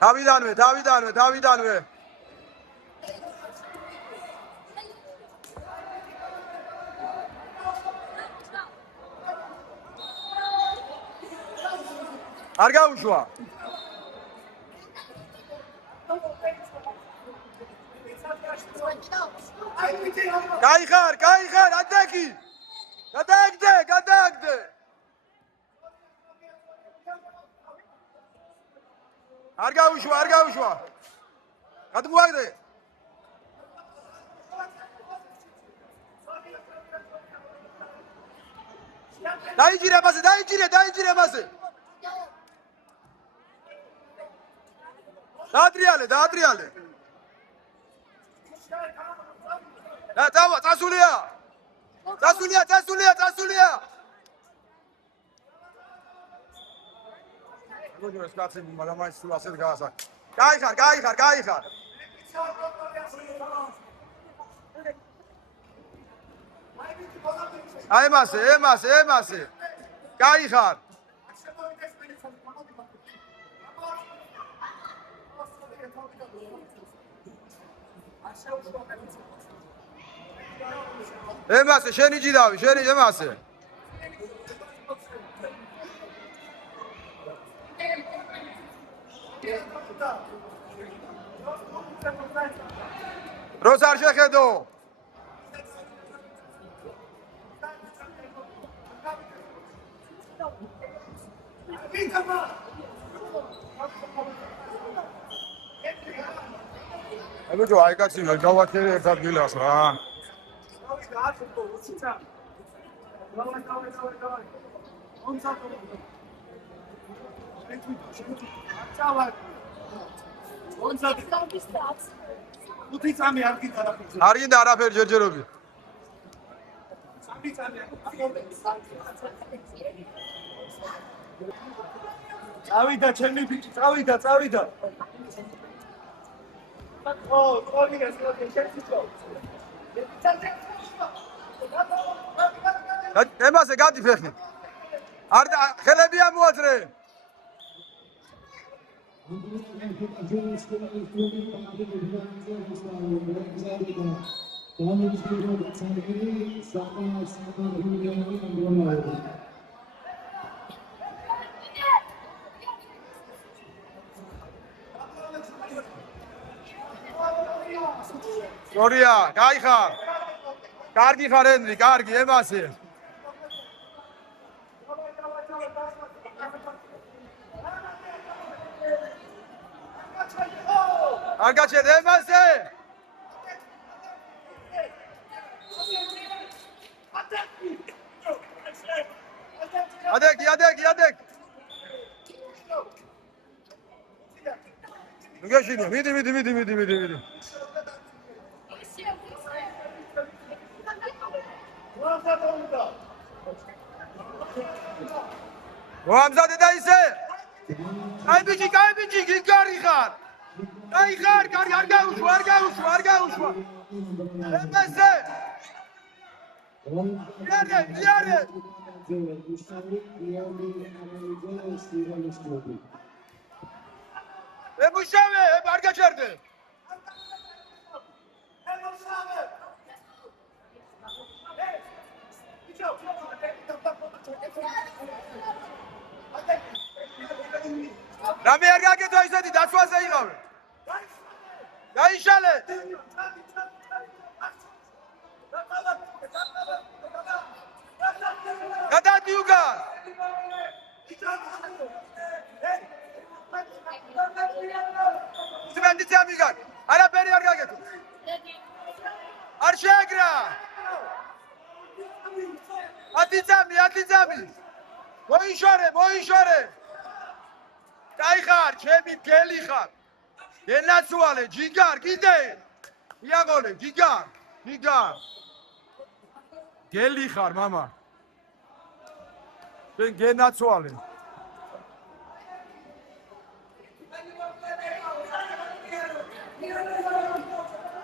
დავიდანვე. არ გაუშვა. გაიხარ, ადეგი. გადააგდე. არ გაუშვა. გადმოაგდე. დაიჭირე მასე. დაადრიალე. დავა, წასულია. გუჯურეს კაცი, მაგრამ აი სულ ასეთ გაასაკ. გაიხარ. აი ემასე. გაიხარ. ემასე, შენი ჯიდავი, ემასე. როს არ შეხედო. აბიჯო აი კაცი გავაქერე ერთ ადგილას რა. არ გინდა არაფერი ჯერჯერობი. წავიდა ჩემი ბიჭი, წავიდა. ემასე გადი ფეხი. არ ხელები ამოაძრე. სორია, გაიხარ. კარგი ხარ ენრი, კარგი ემასე. არ გაჩერდ ემასე. ადეგი. ნუგეშინი, მიდი. ვამზადე და ისე. აი ბიჭი, გიგარი ხარ. გაიხარ, არ გაუშვა. ემასე. იარე. ემუშავე, არ გაჩერდე. რამე არ გაკეთო ისეთი დაცვაზე იყავე. გაიშალე. გადადი უგან. სვენდი ამიგან. არაფერი არ გაკეთო. არ შეეგრა. ათიცამი. მოიშორე. გაიხარ, ჩემი გელი ხარ. გენაცვალე, ჯიგარ, კიდე. იაგოლე, ჯიგარ. გელი ხარ, მამა. შენ გენაცვალე.